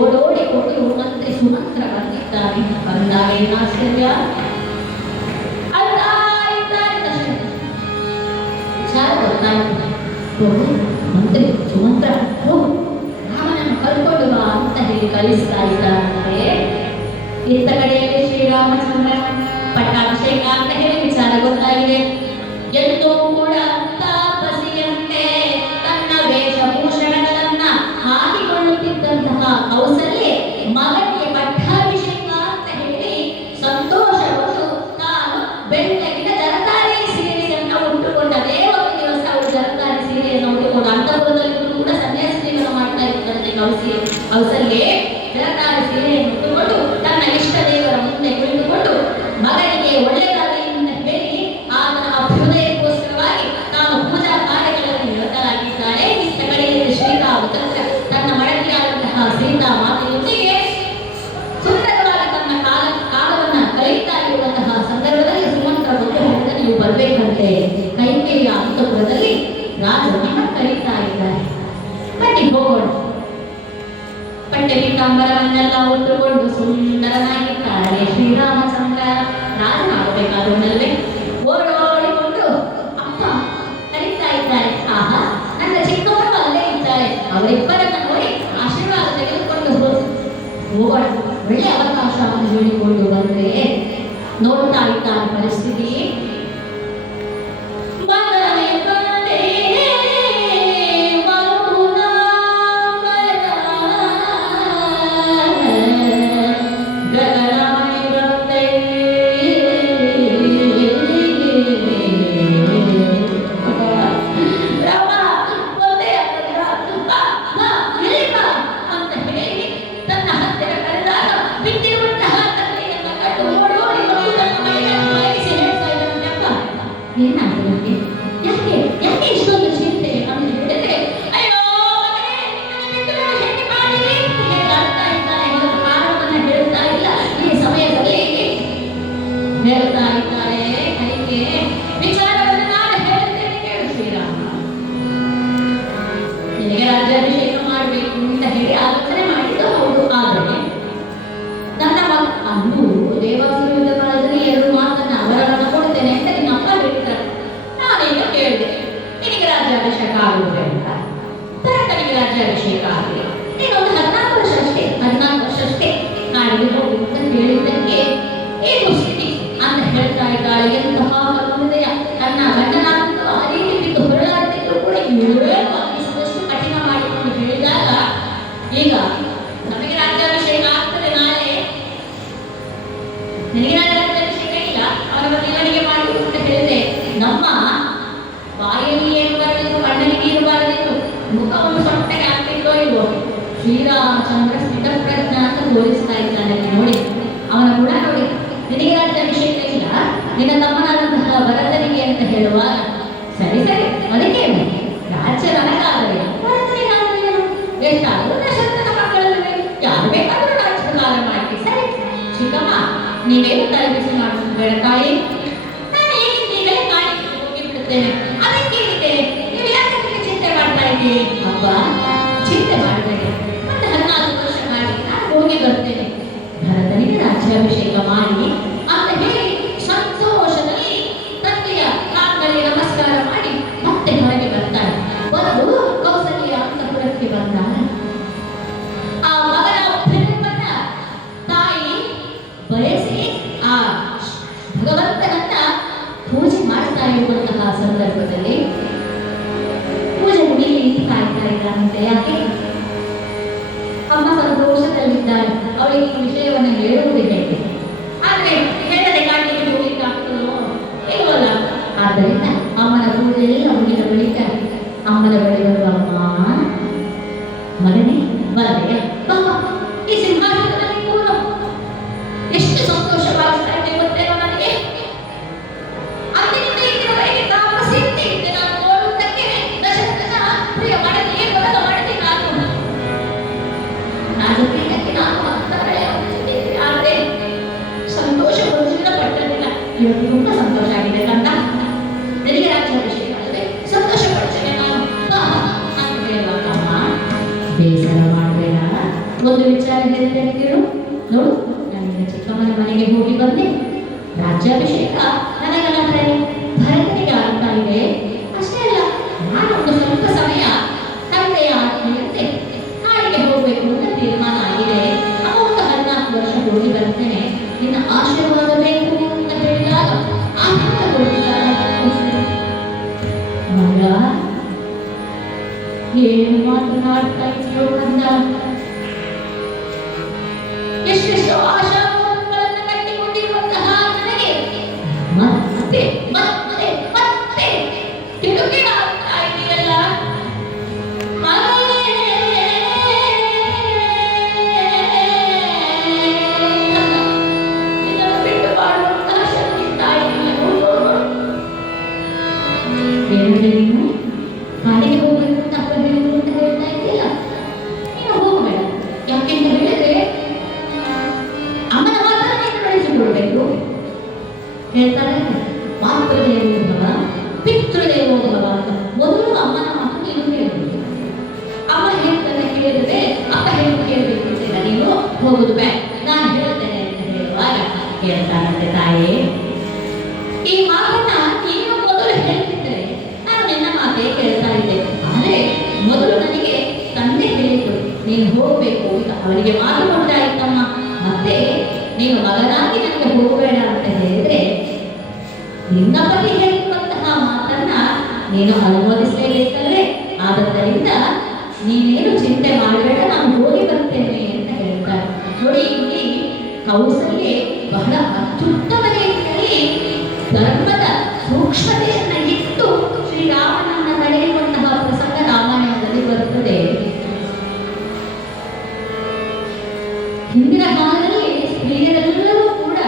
ಓಡೋಡಿಕೊಂಡು ಮಂತ್ರಿ ಸುಮಂತ್ರ ಬಂದಿದ್ದಾನೆ. ಬಂದಾಗ ಏನು ಆಶ್ಚರ್ಯ, ವಿಚಾರ ಗೊತ್ತಾಯ್ತು. ಮಂತ್ರಿ ಸುಮಂತ್ರ ರಾಮನನ್ನು ಕರ್ಕೊಂಡು ಬಾ ಅಂತ ಹೇಳಿ ಕಳಿಸ್ತಾ ಇದ್ದಾರೆ. ಇತ್ತ ಕಡೆಯಲ್ಲಿ ಶ್ರೀರಾಮಚಂದ್ರ ಪಟ್ಟಾಭಿಷೇಕ ಅಂತ ಹೇಳಿ ವಿಚಾರ ಗೊತ್ತಾಗಿದೆ. ಎಂದೂ ಕೂಡ ತಾಪಸಿಯಂತೆ ತನ್ನ ವೇಷಭೂಷಣಗಳನ್ನ ಹಾಕಿಕೊಳ್ಳುತ್ತಿದ್ದಂತಹ ಕೌಸಲ್ಯೆ ಮಗನಿಗೆ ಪಟ್ಟಾಭಿಷೇಕ ಅಂತ ಹೇಳಿ ಸಂತೋಷವನ್ನು ತಾನು ಬೆಳ್ಳಗಿನ ಜರತಾರಿ ಸೀರೆಯನ್ನು ಉಟ್ಟುಕೊಂಡದೇ ಒಂದು ದಿವಸ ಅವಳು ಜರತಾರಿ ಸೀರೆಯನ್ನು ಉಟ್ಟುಕೊಂಡು ಅಂತಃಪುರದಲ್ಲಿಯೂ ಕೂಡ ಸನ್ಯಾಸ ಜೀವನ ಮಾಡ್ತಾ ಇದ್ದಂತೆ ಕೌಸಲ್ಯೆ ಜರತಾರಿ ಸೀರೆಯನ್ನು ಉಟ್ಟುಕೊಂಡು ತನ್ನ ಇಷ್ಟ ದೇವರ ಮುಂದೆ ಕುಳಿತುಕೊಂಡು ಮಗನಿಗೆ ಒಳ್ಳೆಯದಾಗಲಿ ಅಂತ ಹೇಳಿ ಆತನ ಅಭ್ಯುದಯಕ್ಕೋಸ್ಕರವಾಗಿ ತಾನು ಪೂಜಾ ಕಾರ್ಯಗಳಲ್ಲಿ ನಿರತರಾಗಿದ್ದಾಳೆ. ಇತ್ತ ಕಡೆಯಲ್ಲಿ ಶ್ರೀರಾಮಚಂದ್ರ ತನ್ನ ಮಡದಿಯಾದಂತಹ ಸೀತಾ ಮಾತೆಯೊಂದಿಗೆ ಸುಂದರವಾಗಿ ತನ್ನ ಕಾಲವನ್ನ ಕಳೆಯುತ್ತಾ ಇರುವಂತಹ ಸಂದರ್ಭದಲ್ಲಿ ಸುಮಂತ್ರ ಬಂದು ಹೇಳಿದ, ನೀವು ಬರ್ಬೇಕಂತೆ ಕೈಕೇಯಿಯ ಅಂತಃಪುರದಲ್ಲಿ ರಾಜನನ್ನ ಕರೀತಾ ಇದ್ದಾರೆ, ಬನ್ನಿ ಹೋಗೋಣ. ಪಟ್ಟೆ ಪೀತಾಂಬರವನ್ನೆಲ್ಲ ಉಟ್ಟುಕೊಂಡು ಸುಂದರನಾಗಿದ್ದಾರೆ ಶ್ರೀರಾಮಚಂದ್ರ. ರಾಜನಾಗಬೇಕಾದವನಲ್ಲೇ ಓಡೋಡಿಕೊಂಡು ಅಪ್ಪ ಕರೀತಾ ಇದ್ದಾರೆ. ಆಹಾ, ನನ್ನ ಚಿಕ್ಕವರು ಅಲ್ಲೇ ಇದ್ದಾರೆ, ಅವರಿಬ್ಬರನ್ನ ನೋಡಿ ಆಶೀರ್ವಾದ ತೆಗೆದುಕೊಂಡು ಹೋಗೋಣ. ಒಳ್ಳೆ ಅವಕಾಶವನ್ನು ಹೇಳಿಕೊಂಡು ಬಂದ್ರೆ ನೋಡ್ತಾ ಇದ್ದಾರೆ ಪರಿಸ್ಥಿತಿ. ಹೇಳ್ತಾ ಇದ್ದಾರೆ ಕೈಗೆ ವಿಚಾರವನ್ನು ನಾನು ಹೇಳ್ತೇನೆ, ಕೇಳು ಶ್ರೀರಾಮ. ನಿನಗೆ ರಾಜ್ಯಾಭಿಷೇಕ ಮಾಡಬೇಕು ಅಂತ ಹೇಳಿ ಆಲೋಚನೆ ಮಾಡಿದ್ದು ಹೌದು. ಆದರೆ ನನ್ನ ಮಗ ಅಂದು ದೇವಾಸುರ ಯುದ್ಧ ಕಾಲದಲ್ಲಿ 2 ಮಾತನ್ನ ಅವರನ್ನು ಕೊಡ್ತೇನೆ ಅಂತ ನಿನ್ನಪ್ಪ ಹೇಳ್ತಾರೆ. ನಾನೇನು ಕೇಳಿದೆ, ನಿನಗೆ ರಾಜ್ಯಾಭಿಷೇಕ ಆಗುವುದೇ ಅಂತ. ತರಕನಿಗೆ ರಾಜ್ಯಾಭಿಷೇಕ ಆಗಲಿ, ನೀನೊಂದು 14 ವರ್ಷ ಅಷ್ಟೇ, 14 ವರ್ಷ ಅಷ್ಟೇ ನಾಡಿಗೆ ಹೋಗು ಅಂತ ಹೇಳಿದ್ದಕ್ಕೆ ಏನು ಸ್ಥಿತಿ ಅಂತ ಹೇಳ್ತಾ ಇದ್ದಾಳೆ. ಎಂತಹ ಹೃದಯ, ತನ್ನ ಗಂಡನಾದಂತೂ ಆ ರೀತಿ ಬಿದ್ದು ಹೊರಳಾಡ್ತಿದ್ರು ಕೂಡ ಏನು ಅನ್ನಿಸಿದಷ್ಟು ಕಠಿಣ ಮಾಡಿಕೊಂಡು ಹೇಳಿದಾಗ, ಈಗ ನಮಗೆ ರಾಜ್ಯಾಭಿಷೇಕ ಆಗ್ತದೆ ನಾಳೆ, ನಿನಗೆ ನಾಳೆ ರಾಜ್ಯಾಭಿಷೇಕ ಇಲ್ಲ, ಅವರ ಮನೆಯವರಿಗೆ ಮಾಡಿ ಅಂತ ಹೇಳಿದೆ. ನಮ್ಮ ಬಾಯಲ್ಲಿ ಏನು ಬರಲಿದ್ದು, ಕಣ್ಣನಿಗೆ ಇರಬಾರದಿತ್ತು, ಮುಖವನ್ನು ಸೊಟ್ಟಗೆ ಹಾಕ್ತಿದ್ದೋ ಇಲ್ವೋ, ಶ್ರೀರಾಮಚಂದ್ರ ಸ್ಥಿತಪ್ರಜ್ಞ ಅಂತ ತೋರಿಸ್ತಾ ಇದ್ದಾನೆ. ನೋಡಿ ಅವನ ಗುಣ ನೋಡಿ. ನಿನಗೆ ರಾಜ್ಯಾಭಿಷೇಕ ಇಲ್ಲ, ನಿನ್ನ ತಮ್ಮನಾದಂತಹ ಭರತನಿಗೆ ಅಂತ ಹೇಳುವಾಗ ಸರಿ ಸರಿ ಅದಕ್ಕೆ ರಾಜ್ಯ ನನಗಾದರೆ ಭರತನಿಗಾದರೇನು, ಎಷ್ಟಾದರೂ ದಶರಥನ ಮಕ್ಕಳಲ್ಲವೇ, ಯಾರು ಬೇಕಾದರೂ ರಾಜ್ಯದ ಕಾಲ ಮಾಡಿ. ಸರಿ ಚಿಕ್ಕಮ್ಮ, ನೀವೇನು ತಲೆಬಿಸಿ ಮಾಡುವುದು ಬೇಡ ತಾಯಿ, ನಾನು ಈಗಲೇ ಕಾಯಿ ಹೋಗಿ ಬಿಡುತ್ತೇನೆ. ಅದಕ್ಕೆ ಹೇಳಿದ್ದೇನೆ, ನೀವು ಯಾಕೆ ಚಿಂತೆ ಮಾಡ್ತಾ ಇದ್ದೀರಿ? ಅಪ್ಪ ಚಿಂತೆ ಮಾಡಬೇಡಿ, ಮತ್ತೆ 14 ವರ್ಷ ಮಾಡಿ ನಾನು ಹೋಗಿ ಬರ್ತೇನೆ, ಭರತನಿಗೆ ರಾಜ್ಯಾಭಿಷೇಕ ಮಾಡಿ ಅಂತ ಹೇಳಿ ಸಂತೋಷದಲ್ಲಿ ತಂದೆಯ ಕಾಲಲ್ಲಿ ನಮಸ್ಕಾರ ಮಾಡಿ ಮತ್ತೆ ಹೊರಗೆ ಬರ್ತಾರೆ. ಒಂದು ಕೌಸಲ್ಯ ಅಂತಃಪುರಕ್ಕೆ ಬಂದಾಗ ಆ ಮಗನ ಅಭ್ಯುದಯವನ್ನ ತಾಯಿ ಬಯಸಿ ಆ ಭಗವಂತನನ್ನ ಪೂಜೆ ಮಾಡ್ತಾ ಇರುವಂತಹ ಸಂದರ್ಭದಲ್ಲಿ ಪೂಜೆ ಮುಗಿಲಿ ಕಾಯ್ತಾ ಇದ್ದಾರಂತೆ. ಯಾಕೆ? ಅಮ್ಮ ಸಂತೋಷದಲ್ಲಿದ್ದಾಳೆ, ಅವಳಿಗೆ ಈ ವಿಷಯವನ್ನು ಹೇಳುವುದು ಹೇಗೆ, ಆದ್ರೆ ಹೇಳದೆ ಕಾಟಿಗೆ ಹೋಗ್ಲಿಕ್ಕೆ ಆಗ್ತದೋ ಇಲ್ವಲ್ಲ. ಆದ್ದರಿಂದ ಅಮ್ಮನ ಪೂಜೆ ಎಲ್ಲ ಮುಗಿದ ಬಳಿಕ ಅಮ್ಮನ ಬಳಿ ಬರುವ, ಅಮ್ಮ ಮಗನೇ ಬಂದೆ, ಈ ಸಿಂಹಾಸನದಲ್ಲಿ ಕೂರು, ಎಷ್ಟು ಸಂತೋಷವಾಗಿಸ್ತಾ ಇದೆ ಗೊತ್ತೇನೋ ನನಗೆ. ಅಂದಿನಿಂದ ಇಂದಿನವರೆಗೆ ತಾಪಸಿದ್ದೆ ಇದ್ದೆ ನಾನು ನೋಡುವುದಕ್ಕೆ, ದಶರಥನ ಪ್ರಿಯ ಮಡದಿಗೆ ಬರದ ಮಡದಿ ನಾನು ರಾಜಪ್ರಿಯಕ್ಕೆ ನಾನು ಮಕ್ಕಳೇ ಆದರೆ ಸಂತೋಷಗೊಳಿಸಿದ ಪಟ್ಟದಿಲ್ಲ. ಇವತ್ತು ತುಂಬಾ ಸಂತೋಷ ಆಗಿದೆ ಕಂದ, ನಿನಗೆ ರಾಜ್ಯಾಭಿಷೇಕ ಅಲ್ಲದೆ ಸಂತೋಷ ಪಡ್ತೇನೆ ನಾನು ಅಂತ ಹೇಳುವಾಗ, ಬೇಸರ ಮಾಡಬೇಡ, ಒಂದು ವಿಚಾರ ಹೇಳ್ತೇನೆ ಕೇಳು. ನೋಡು, ನಾನು ಚಿಕ್ಕಮ್ಮನ ಮನೆಗೆ ಹೋಗಿ ಬಂದೆ. ರಾಜ್ಯಾಭಿಷೇಕ ನನಗಲ್ಲ ಭರತನಿಗೆ ಆಗ್ತಾ ಇದೆ. ಅಷ್ಟೇ ಅಲ್ಲ, ನಾನೊಂದು ಸ್ವಲ್ಪ ಸಮಯ ತಂದೆಯ ಆಜ್ಞೆಯಂತೆ ನಾಳೆಗೆ ಹೋಗ್ಬೇಕು ಅಂತ ತೀರ್ಮಾನ ಆಗಿದೆ. ಒಂದು 14 ವರ್ಷ ಹೋಗಿ ಬರ್ತೇನೆ. ನಿನ್ನ ಆಶೀರ್ವಾದ ಬೇಕು ಅಂತ ಹೇಳಿದಾಗ ಮಗ ಏನು ಮಾತನಾಡ್ತಾ ಇದೆಯೋ ಕಂದ. ಎಷ್ಟೆಷ್ಟು ಆಶಾವಾದಗಳನ್ನ ಕಟ್ಟಿಕೊಂಡಿರುವಂತಹ ನನಗೆ ಮತ್ತೆ ಮತ್ತೆ ಮತ್ತೆ ತಿರುಗಿ ಆಗ್ತಾ ಇದೆಯಲ್ಲ. ಬಿಟ್ಟು ಮಾಡುವಂತಹ ಶಕ್ತಿ ತಾಯಿ ನೀನು ಕಾಡಿಗೆ ಹೋಗಬೇಕು ಅಂತ ಹೇಳುವುದು ಅಂತ ಹೇಳ್ತಾ ಇದೆಯಲ್ಲ, ನೀನು ಹೋಗಬೇಡ. ಯಾಕೆಂತ ಹೇಳಿದ್ರೆ ಅಮ್ಮನ ಮಾತನ್ನು ನಡೆಸಿಕೊಡ್ಬೇಕು ಹೇಳ್ತಾರೆ. ಮಾತೃದೇವೋಭವ ಪಿತೃದೇವೋಭವ ಅಂತ ಮೊದಲು ಅಮ್ಮನ ಮಾತು ನೀನು ಕೇಳಬೇಕು. ಅಮ್ಮ ಹೇಳ್ತಾನೆ ಕೇಳಿದ್ರೆ ಅಪ್ಪ ಹೇಳಿ ಕೇಳಬೇಕು ಅಂತಿಲ್ಲ. ನೀನು ಹೋಗುದು ಬೇಡ, ನಾನು ಹೇಳ್ತೇನೆ ಅಂತ ಹೇಳುವಾಗ ಹೇಳ್ತಾನಂತೆ ತಾಯಿ, ಈ ಮಾತನ್ನ ನೀನು ಮೊದಲು ಹೇಳ್ತಿದ್ದರೆ ನಾನು ನಿನ್ನ ಮಾತೇ ಕೇಳ್ತಾ ಇದ್ದೆ. ಆದರೆ ಮೊದಲು ನನಗೆ ತಂದೆ ಹೇಳಿದ್ರು ನೀನು ಹೋಗ್ಬೇಕು ಅಂತ. ಅವರಿಗೆ ಮಾತು ಕೊಟ್ಟಾಯ್ತಮ್ಮ. ಮತ್ತೆ ನೀನು ಮಗನಾಗಿ ನನಗೆ ಹೋಗಬೇಡ ಅಂತ ಹೇಳಿದ್ರೆ ನಿನ್ನ ಪತಿ ಹೇಳಿರುವಂತಹ ಮಾತನ್ನ ನೀನು ಅನುಮೋದಿಸಲೇಬೇಕಲ್ಲೇ. ಆದ್ದರಿಂದ ನೀನೇನು ಚಿಂತೆ ಮಾಡಬೇಡ, ನಾನು ಹೋಗಿ ಬರ್ತೇನೆ ಅಂತ ಹೇಳ್ತಾರೆ. ನೋಡಿ, ಇಲ್ಲಿ ಕೌಸಲ್ಯೆ ಬಹಳ ಅತ್ಯುತ್ತಮ ರೀತಿಯಲ್ಲಿ ಧರ್ಮದ ಸೂಕ್ಷ್ಮತೆಯನ್ನ ಇಟ್ಟು ಶ್ರೀರಾಮನನ್ನ ತಡೆಯುವಂತಹ ಪ್ರಸಂಗ ರಾಮಾಯಣದಲ್ಲಿ ಬರುತ್ತದೆ. ಹಿಂದಿನ ಕಾಲದಲ್ಲಿ ಸ್ತ್ರೀಯರೆಲ್ಲರೂ ಕೂಡ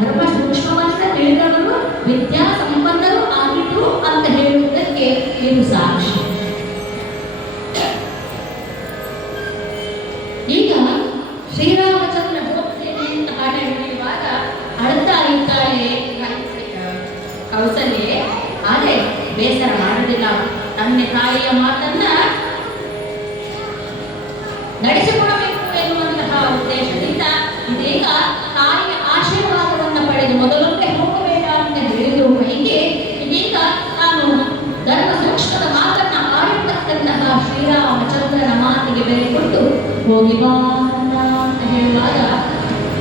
ಧರ್ಮ ಸೂಕ್ಷ್ಮವನ್ನ ತಿಳಿದವರು, ವಿದ್ಯಾ ಸಂಪನ್ನರು ಆಗಿದ್ರು ಅಂತ ಹೇಳುವುದಕ್ಕೆ ಇದು ಸಾಕ್ಷಿ. ಈಗ ಶ್ರೀರಾಮಚಂದ್ರ ಹೋಗ್ತೇನೆ ಅಂತ ಹಾಡು ಹೇಳಿರುವಾಗ ಅಳ್ತಾ ಇದ್ದಾಳೆ ಕೌಸಲ್ಯೆ. ಆದರೆ ಬೇಸರ ಮಾಡುವುದಿಲ್ಲ. ತಂದೆ ತಾಯಿಯ ಮಾತನ್ನ ನಡೆಸಿಕೊಡಬೇಕು ಎನ್ನುವಂತಹ ಉದ್ದೇಶದಿಂದ ಇದೀಗ ತಾಯಿಯ ಆಶೀರ್ವಾದವನ್ನು ಪಡೆದು ಮೊದಲೊಂದೇ ಹೋಗಬೇಡ ಅಂತ ಹೇಳಿದ್ರು ಹೀಗೆ ಇದೀಗ ನಾನು ಧರ್ಮ ಸೂಕ್ಷ್ಮದ ಮಾತನ್ನ ಆಡಿರ್ತಕ್ಕಂತಹ ಶ್ರೀರಾಮಚಂದ್ರನ ಮಾತಿಗೆ ಬೆಲೆ ಕೊಟ್ಟು ಹೋಗಿ ಬಾ ಅಂತ ಹೇಳುವಾಗ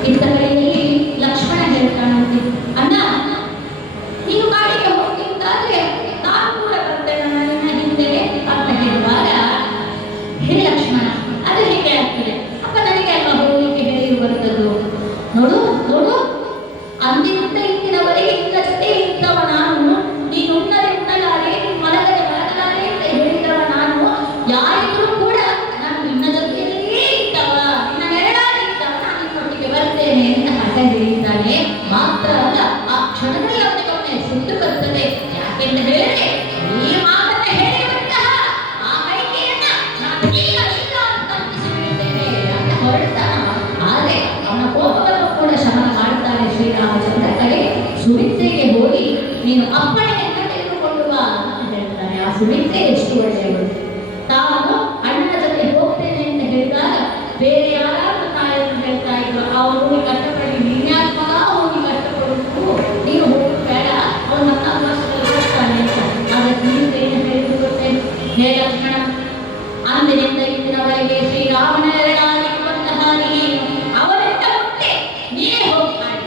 ಇತ್ತ ಕಡೆಯಲ್ಲಿ ಲಕ್ಷ್ಮಣ ಹೇಳ್ತಾನಂತೆ, ಅಣ್ಣ ನೀನು ಕಾಡಿಗೆ ಹೋಗ್ತಿದ್ದಾದ್ರೆ ನಾನು ಕೂಡ ಬರ್ತೇನೆ ನನ್ನ ಹಿಂದೆ ಅಂತ ಹೇಳುವಾಗ, ಹೇ ಲಕ್ಷ್ಮಣ ಅದು ಹೀಗೆ ಆಗ್ತದೆ ಅಪ್ಪ, ನನಗೆ ಅಲ್ವಾ ಹೋಗಲಿಕ್ಕೆ ಹೇಳಿರುವಂಥದ್ದು. ನೋಡು ನೋಡು, ಅಂದಿನಿಂದ ಇಂದಿನವರೆಗೆ ನಿನ್ನ ಜೊತೆ ಇದ್ದವ ನಾನು, ನೀನು ಉಣ್ಣದೆ ಉಣ್ಣಲಾರೆ, ಮಲಗದೆ ಮಲಗಲಾರೆ ಅಂತ ಹೇಳಿದವ ನಾನು. ಯಾರಿಗೂ ಕೂಡ ನಾನು ನಿನ್ನ ಜೊತೆಯಲ್ಲಿಯೇ ಇದ್ದವ, ನಿನ್ನ ನೆರಳಾಗಿ ಇದ್ದವ, ನಾನು ನಿನ್ನೊಟ್ಟಿಗೆ ಬರ್ತೇನೆ ಅಂತ ಹಠ ಹೇಳಿದ್ದಾನೆ. ಮಾತ್ರ ಅಲ್ಲ, ಆ ಕ್ಷಣದಲ್ಲಿ ಅವನಿಗೊಮ್ಮೆ ಸಿಟ್ಟು ಬರ್ತದೆ. ಯಾಕೆಂತ ಹೇಳಿದ್ರೆ ಈ ಮಾತನ್ನ ಹೇಳಿರುವಂತಹ ಆ ಕೈಕೆಯನ್ನ ನಾನು ಈಗ ಇಲ್ಲ ಅಂತ ಅನ್ನಿಸಿಬಿಡುತ್ತೇನೆ ಅಂತ ಹೊರಡ್ತಾನ. ಆದರೆ ಅವನ ಕೋಪವನ್ನು ಕೂಡ ಶಮನ ಮಾಡ್ತಾನೆ ಶ್ರೀರಾಮಚಂದ್ರ. ಕಡೆ ಸುಮಿತ್ರೆಗೆ ಹೋಗಿ ನೀನು ಅಪ್ಪಣೆಯನ್ನ ತೆಗೆದುಕೊಂಡು ಬಾ ಅಂತ ಹೇಳ್ತಾನೆ. ಆ ಸುಮಿತ್ರೆ ಎಷ್ಟು ಒಳ್ಳೆಯವರು. ತಾನು ಅಣ್ಣನ ಜೊತೆ ಹೋಗ್ತೇನೆ ಅಂತ ಹೇಳಿದಾಗ ಬೇರೆ ಯಾರಾದ್ರೂ ತಾಯಿಯನ್ನು ಹೇಳ್ತಾ ಇದ್ರು, ಅವ್ರು ಹೋಗಿ ಕಷ್ಟಪಡಿ, ನೀನ್ಯಾತ್ಮಕ ಹೋಗಿ ಕಷ್ಟಪಡುವುದು, ನೀವು ಹೋಗಿ ಬೇಡ, ಅವನು 14 ವರ್ಷದಲ್ಲಿ ಹೋಗ್ತಾನೆ ಅಂತ. ಅದಕ್ಕೆ ನೀನು ಹೇಳಿದ್ರು ಗೊತ್ತೇನು? ಹೇ ಲಕ್ಷ್ಮಣ, ಅಂದಿನಿಂದ ಇಂದಿನವರೆಗೆ ಶ್ರೀರಾಮನ ಎರಡಾಗಿರುವಂತಹ ನೀನು ಅವರಿಂದ ಮುಂದೆ ನೀನೇ ಹೋಗ್ತಾನೆ.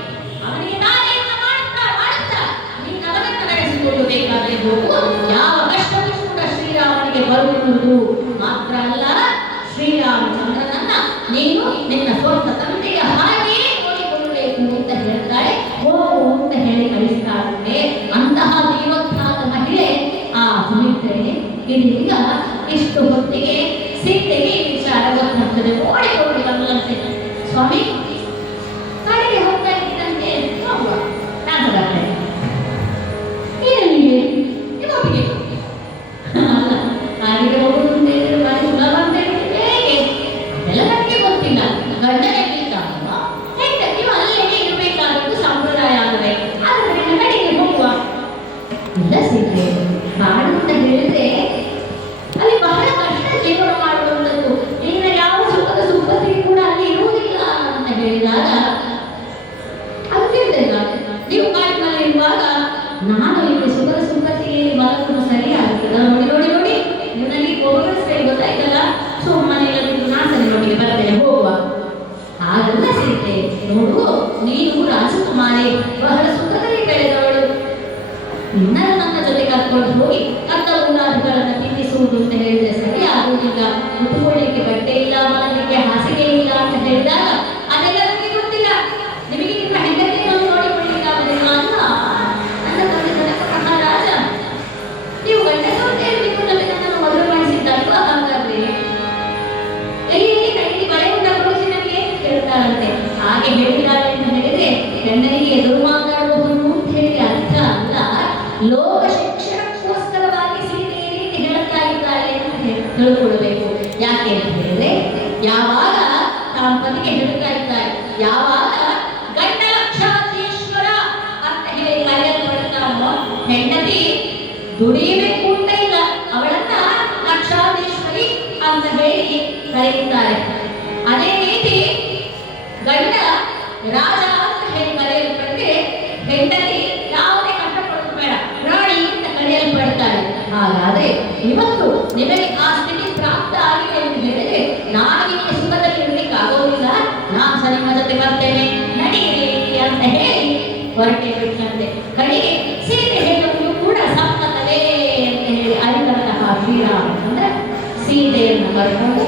ಅವನಿಗೆ ನಾನೇನ ಮಾಡುತ್ತಾ ನೀನು ಅವನನ್ನ ನಡೆಸಿಕೊಳ್ಳಬೇಕಾದ್ರೆ ಹೋಗು. ಯಾವ ಕಷ್ಟವೂ ಕೂಡ ಶ್ರೀರಾಮನಿಗೆ ಬರುವುದು. ಮಾತ್ರ ಅಲ್ಲ, ಶ್ರೀರಾಮಚಂದ್ರನನ್ನ ನೀನು ನಿನ್ನ ಸ್ವಂತ ತಂದೆಯ ಹಾಗೆಯೇ ನೋಡಿಕೊಳ್ಳಬೇಕು ಅಂತ ಹೇಳ್ತಾಳೆ. ಹೋಗು ಅಂತ ಹೇಳಿ ಕಳಿಸ್ತಾಳೆ. ಅಂತಹ ದೈವಜ್ಞಾತ ಮಹಿಳೆ ಆ ಸುಮಿತ್ರೆ. ಇದೀಗ ಇಷ್ಟು ಹೊತ್ತಿಗೆ ಸೀತೆಗೆ ವಿಚಾರ ಗೊತ್ತಾಗ್ತದೆ. ಓಡಿ ಬಂದಂತೆ, ಸ್ವಾಮಿ ಕಾಡಿಗೆ ಹೋಗ್ತಾ ಇದ್ದಂತೆ, ಹೋಗುವ ನಾನು ಬರ್ತೇನೆ. ಏನಿದೆ ನಿಮ್ಮೊಟ್ಟಿಗೆ ಕಾಡಿಗೆ ಹೋಗುದು ಅಂತ ಹೇಳಿದ್ರೆ ಬಾರಿ ಸುಲಭ ಅಂತ ಹೇಳಿದ್ರೆ ಹೇಗೆ? ಅದೆಲ್ಲ ನನಗೆ ಗೊತ್ತಿಲ್ಲ. ಗಂಡನೇ ಬೇಕಾಗುವ ಹೆಂಡತಿ ಅಲ್ಲೇ ಇರಬೇಕಾದದ್ದು ಸಂಪ್ರದಾಯ ಆಗದೆ. ಆದ್ದರಿಂದ ಕಡೆಗೆ ಹೋಗುವ. ಇಲ್ಲ ಸೀತೆ, ಕಾಡು ಅಂತ ಹೇಳಿದ್ರೆ ಅಲ್ಲಿ ಬಹಳ ಕಷ್ಟ ಜೀವನ ಮಾಡುವಂಥದ್ದು. ಈಗ ಯಾವ ಸುಖದ ಸುಖತಿ ಕೂಡ ಉಟ್ಕೊಳ್ಳಿಕ್ಕೆ ಬಟ್ಟೆ ಇಲ್ಲ, ಮಲಗಲಿಕ್ಕೆ ಹಾಸಿಗೆ ಇಲ್ಲ ಅಂತ ಹೇಳಿದಾಗ ಅದೆಲ್ಲ ನಮಗೆ ಗೊತ್ತಿಲ್ಲ. ನಿಮಗೆ ನಿಮ್ಮ ಹೆಂಡತಿಯನ್ನು ನೋಡಿಕೊಳ್ಳಿಕ್ಕಾಗಲಿಲ್ಲ ಅಲ್ಲ. ನನ್ನ ತಂದೆ ಜನಕ ಮಹಾರಾಜ, ನೀವು ಗಂಡಸ ಅಂತ ಹೇಳಬೇಕು ನನ್ನನ್ನು ಮದುವೆ ಮಾಡಿಸಿದ್ದಲ್ವಾ? ಹಾಗಾದ್ರೆ ಎಲ್ಲಿ ಕೈಲಿ ಬಳೆ ಉಂಟ ಕೊಡಿಸಿ ನನಗೆ ಕೇಳ್ತಾರಂತೆ. ಹಾಗೆ ಹೇಳಿದಾಳೆ ಅಂತ ಹೇಳಿದ್ರೆ ಗಂಡನಿಗೆ ಎದುರು ಮಾತಾಡಬಹುದು ಅಂತ ಹೇಳಿ ಅರ್ಥ ಅಲ್ಲ. ಲೋಕ ಶಿಕ್ಷಣಕ್ಕೋಸ್ಕರವಾಗಿ ಸೀತೆ ಈ ರೀತಿ ಹೇಳ್ತಾ ಇದ್ದಾಳೆ ಅಂತ ತಿಳ್ಕೊಳ್ಬೇಕು. ಯಾಕೆ ಅಂತ ಹೇಳಿದ್ರೆ ಯಾವಾಗ ಪತಿಗೆ ಹೇಳ್ತಾ ಇದ್ದಾರೆ, ಯಾವಾಗ ಗಂಡ ಲಕ್ಷಾಧೀಶ್ವರ ಅಂತ ಹೇಳಿ ಕರೆಯಲ್ಪಡ್ತಾನೋ, ಹೆಂಡತಿ ದುಡಿಯಬೇಕು ಅಂತ ಇಲ್ಲ, ಅವಳನ್ನ ಲಕ್ಷಾಧೀಶ್ವರಿ ಅಂತ ಹೇಳಿ ಕರೆಯುತ್ತಾರೆ. ಅದೇ ರೀತಿ ಗಂಡ ರಾಜ ಅಂತ ಹೇಳಿ ಕರೆಯಲ್ಪಟ್ಟರೆ ಹೆಂಡತಿ ಯಾವುದೇ ಕಷ್ಟಪಡೋದು ಬೇಡ, ರಾಣಿ ಅಂತ ಕರೆಯಲ್ಪಡ್ತಾಳೆ. ಹಾಗಾದ್ರೆ ಇವತ್ತು ನಿಮಗೆ ಆ ಸ್ಥಿತಿ ಪ್ರಾಪ್ತ ಆಗಿದೆ ಅಂತ ಹೇಳಿದ್ರೆ ನಾನು ನಿಮಗೆ ಸುಖದಲ್ಲಿ ಇರಲಿಕ್ಕೆ ಆಗೋದಿಲ್ಲ, ನಾನು ಸಹ ನಿಮ್ಮ ಜೊತೆ ಬರ್ತೇನೆ, ನಡೀರಿ ಅಂತ ಹೇಳಿ ಹೊರಟೆ ಬಿಟ್ಟಂತೆ. ಕಡೆಗೆ ಸೀತೆ ಹೇಳುವುದು ಕೂಡ ಸಮ್ಮತವೇ ಅಂತ ಹೇಳಿ ಅರಿತಂತಹ ಶ್ರೀರಾಮಚಂದ್ರ ಸೀತೆಯನ್ನು ಕರ್ಕೊಂಡು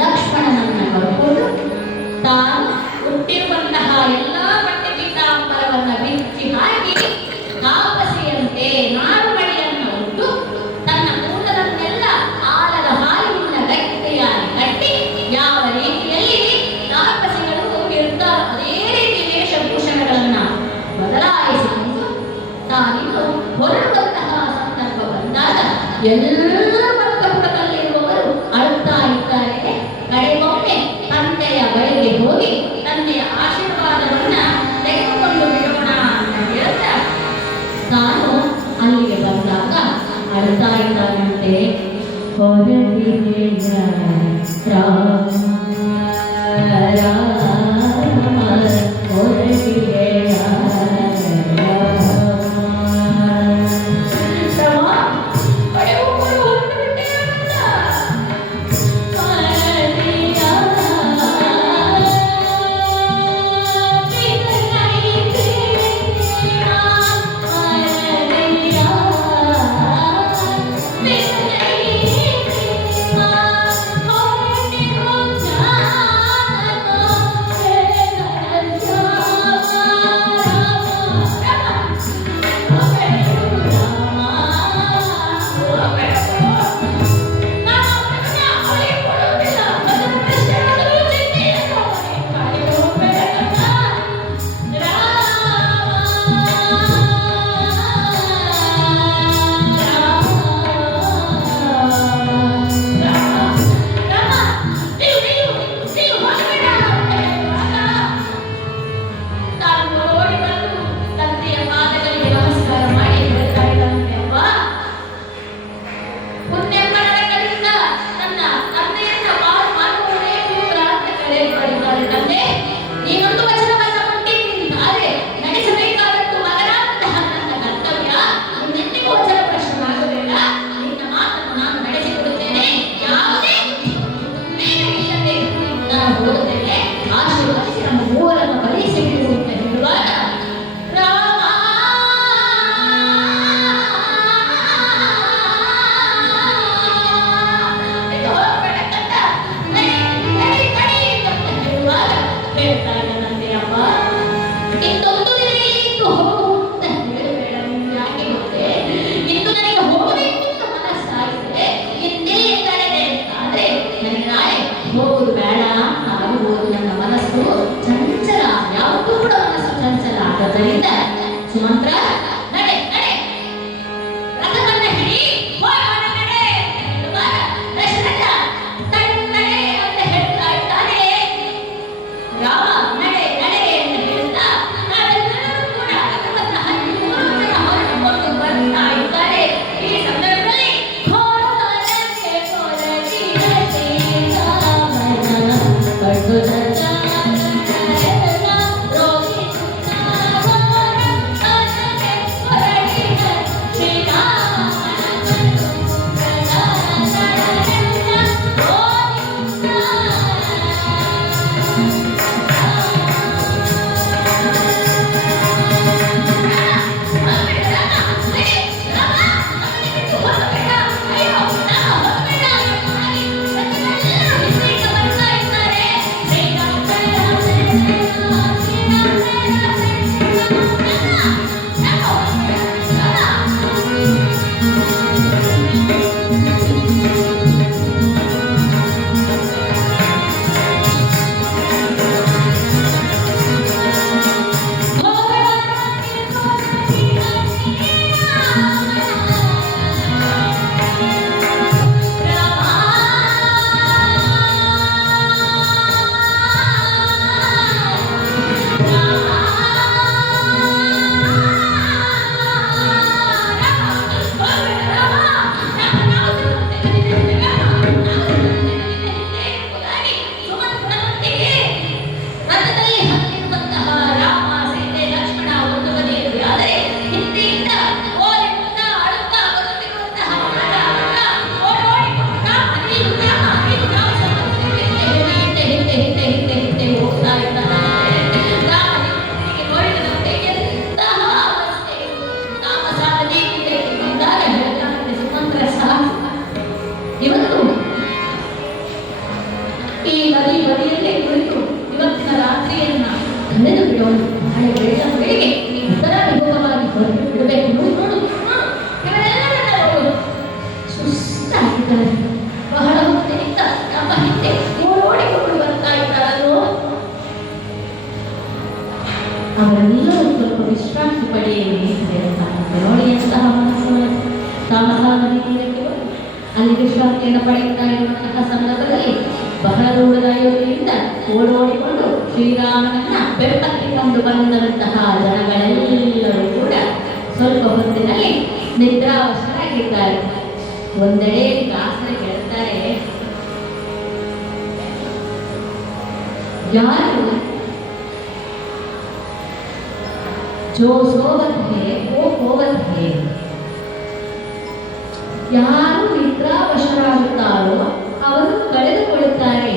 ಲಕ್ಷ್ಮಣನನ್ನ ಕರ್ಕೊಂಡು ತಾನು ಹುಟ್ಟಿರುವಂತಹ ಎಲ್ಲಾ ಬಟ್ಟೆ ಪೀತಾಂಬರವನ್ನ ಬಿಚ್ಚಿ ಹಾಕಿ ತಾಪಸಿಯಂತೆ ನಾರುಮಡಿಯನ್ನು ಉಟ್ಟು ತನ್ನ ಕೂದಲನ್ನೆಲ್ಲ ಆಲದ ಹಾಲಿನಿಂದ ಗಟ್ಟಿಯಾಗಿ ಕಟ್ಟಿ ಯಾವ ರೀತಿಯಲ್ಲಿ ತಾಪಸಿಗಳು ಇರ್ತಾರೋ ಅದೇ ರೀತಿ ವೇಷಭೂಷಣಗಳನ್ನ ಬದಲಾಯಿಸಿಕೊಂಡು ತಾನಿನ್ನು ಹೊರಡುವಂತಹ ಸಂದರ್ಭ ಬಂದಾಗ ಎಲ್ಲ ಪುಟದಲ್ಲಿರುವವರು ಅಳುತ್ತಾ ಇದ್ದಾರೆ. ಕಡೆಗೊಮ್ಮೆ ತಂದೆಯ ಬಳಿಗೆ ಹೋಗಿ ತಂದೆಯ ಆಶೀರ್ವಾದವನ್ನ ತೆಗೆದುಕೊಂಡು ಬಿಡೋಣ ಅಂತ ಹೇಳ್ತಾ ತಾನು ಅಲ್ಲಿಗೆ ಬಂದಾಗ ಅಳ್ತಾ ಇದ್ದಾನಂತೆ. ಹೊರಟಿದೆಯ ರಾಮ ಹೊರಟಿದೆಯ ಸುಮಂತ್ರ ನಡೆ ನಡೆ ರಥವನ್ನ ಹಿಡಿ ಹೋಗೋಣ ನಡೆ ದಶರಥ ತನ್ನಡೆ ಅಂತ ಹೇಳ್ತಾ ಇದ್ದಾನೆ. ರಾಮ ನಡೆ ನಡೆ ಅಂತ ಹೇಳ್ತಾ ನಾವೆಲ್ಲರೂ ಕೂಡ ರಥವನ್ನ ಹತ್ತಿ 3 ಜನ ಹೊರಟುಕೊಂಡು ಬರ್ತಾ ಇದ್ದಾರೆ. ಈ ಸಂದರ್ಭದಲ್ಲಿ ಈ ನದಿ ಬದಿಯಲ್ಲೇ ಕುಳಿತು ಇವತ್ತಿನ ರಾತ್ರಿಯನ್ನ ಕಳೆದು ಬಿಡೋಣ. ನಾಳೆ ಬೆಳಗ್ಗೆ ಉತ್ತರ ವಿಭೋಗವಾಗಿ ಹೊರಟು ಬಿಡಬೇಕು. ನೋಡು ನೋಡು ಸುಸ್ತಾಗಿದ್ದಾರೆ. ಬಹಳ ಹೊತ್ತಿನಿಂದ ನಮ್ಮ ಹಿಂದೆ ಓಡೋಡಿಕೊಂಡು ಬರ್ತಾ ಇದ್ದಾರಲ್ಲೋ. ಅವರೆಲ್ಲರೂ ಸ್ವಲ್ಪ ವಿಶ್ರಾಂತಿ ಪಡೆಯಲಿ ನೋಡಿ ಅಂತಹ ಮನಸ್ಸು ತಾಮಸ ನದಿ ತೀರಕ್ಕೆ ಅಲ್ಲಿ ವಿಶ್ರಾಂತಿಯನ್ನು ಪಡೆಯುತ್ತಾ ಇರುವಂತಹ ಸಂದರ್ಭದಲ್ಲಿ ಬಹಳ ದೂರದ ಅಯೋಧ್ಯೆಯಿಂದ ಓಡೋಡಿಕೊಂಡು ಶ್ರೀರಾಮನನ್ನ ಬೆಂಬಲಿಸಿಕೊಂಡು ಬಂದಂತಹ ಜನಗಳೆಲ್ಲರೂ ಕೂಡ ಸ್ವಲ್ಪ ಹೊತ್ತಿನಲ್ಲಿ ನಿದ್ರಾವಶರಾಗಿದ್ದಾರೆ. ಒಂದೆಡೆ ದಾಸರು ಹೇಳ್ತಾರೆ, ಯಾರು जो सोवत है वो होवत है. ಯಾರು ನಿದ್ರಾವಶರಾಗುತ್ತಾರೋ ಅವರು ಕಳೆದುಕೊಳ್ಳುತ್ತಾರೆ.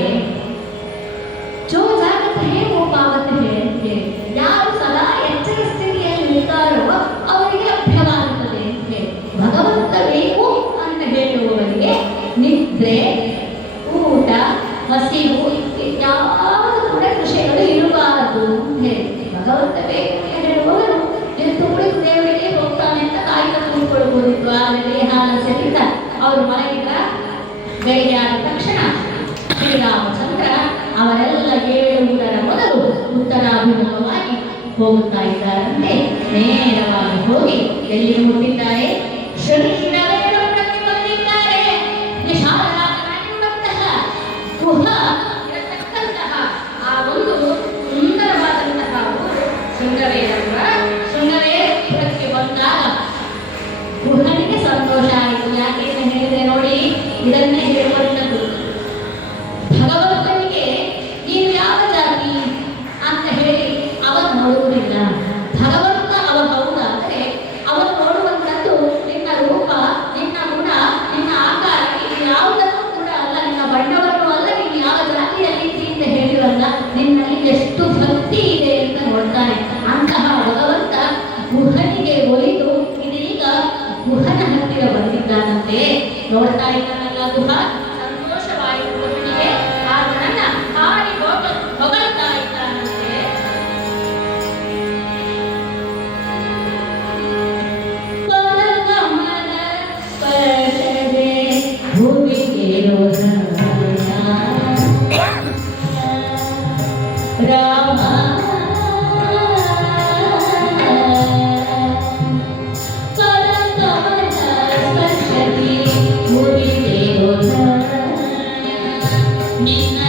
ಜೋ ಜಾಗತ ಹೇ ವೋ ಪಾವತ ಹೇ. ಯಾರು ಸದಾ ಎಚ್ಚರ ಸ್ಥಿತಿಯಲ್ಲಿ ಇರ್ತಾರೋ ಅವರಿಗೆ ಲಭ್ಯವಾಗುತ್ತದೆ ಅಂತ. ಭಗವಂತ ಬೇಕು ಅಂತ ಹೇಳುವವರಿಗೆ ನಿದ್ರೆ, ಊಟ, ಹಸಿವು ಯಾವುದು ಕೂಡ ವಿಷಯಗಳು ಇರಬಾರದು ಅಂತ ಹೇಳಿ ಭಗವಂತ ಬೇಕು ಹೇಳುವವರು ಎದ್ದು ಕುಳಿತು ದೇವರಿಗೆ ಹೋಗ್ತಾನೆ ಅಂತ ಕಾಯ್ದು ಕೂತ್ಕೊಳ್ಬೋದಿತ್ತು. ಆದರೆ ಹಾಲ ಸಹಿತ ಅವರು ಮಲಗಿದ ಬೆಳಿಗ್ಗೆ ಆದ ತಕ್ಷಣ ಶ್ರೀರಾಮಚಂದ್ರ ಅವರೆಲ್ಲ ಏಳುವುದರ ಮೊದಲು ಉತ್ತರಾಭಿಮುಖವಾಗಿ ಹೋಗುತ್ತಾ ಇದ್ದಾರಂತೆ. ನೇರವಾಗಿ ಹೋಗಿ ಎಲ್ಲಿ ಮುಟ್ಟಿದ್ದಾರೆ? ಶೃಂಗವೇರವನ್ನು ಬಂದಿದ್ದಾರೆ. ವಿಶಾಲರಾಗಿರುವಂತಹ ಗುಹ ಇರತಕ್ಕಂತಹ ಆ ಒಂದು ಸುಂದರವಾದಂತಹ ಶೃಂಗವೇರಪುರ. ಶೃಂಗವೇರಪುರಕ್ಕೆ ಬಂದಾಗ ಗುಹನಿಗೆ ಸಂತೋಷ ಆಯಿತು. ಯಾಕೆ ಹೇಳಿದೆ ನೋಡಿ, ಇದನ್ನೇ ಹೇಳುವಂಥದ್ದು. ಭಗವಂತನಿಗೆ ನೀವು ಯಾವ ಜಾತಿ ಅಂತ ಹೇಳಿ ಅವನು ನೋಡುವುದಿಲ್ಲ. ಭಗವಂತ ಅವ ಹೌದಾದರೆ ಅವನು ನೋಡುವಂಥದ್ದು ನಿನ್ನ ರೂಪ, ನಿನ್ನ ಗುಣ, ನಿನ್ನ ಆಕಾರ, ಇದು ಯಾವುದನ್ನು ಕೂಡ ಅಲ್ಲ. ನಿನ್ನ ಬಣ್ಣವನ್ನು ಅಲ್ಲ, ನೀನು ಯಾವ ಜಾತಿಯಲ್ಲಿ ಅಂತ ಹೇಳಿರಲ್ಲ, ನಿನ್ನಲ್ಲಿ ಎಷ್ಟು ಭಕ್ತಿ ಇದೆ ಅಂತ ನೋಡ್ತಾನೆ. ಅಂತಹ ಭಗವಂತ ಗುಹನಿಗೆ ಒಲಿದು ಇದೀಗ ಗುಹನ ಹತ್ತಿರ ಬಂದಿದ್ದಾನಂತೆ. ನೋಡ್ತಾ ಇದ್ದಾನಲ್ಲ ಗುಹ, ಸಂತೋಷವಾಯಿತು ಗುಹನಿಗೆ. ಆತನನ್ನ ಹಾಡಿ ಹೊಗಳ್ತಾ ಇದ್ದಾನಂತೆ. ರಾಮ ನಿನ್ನ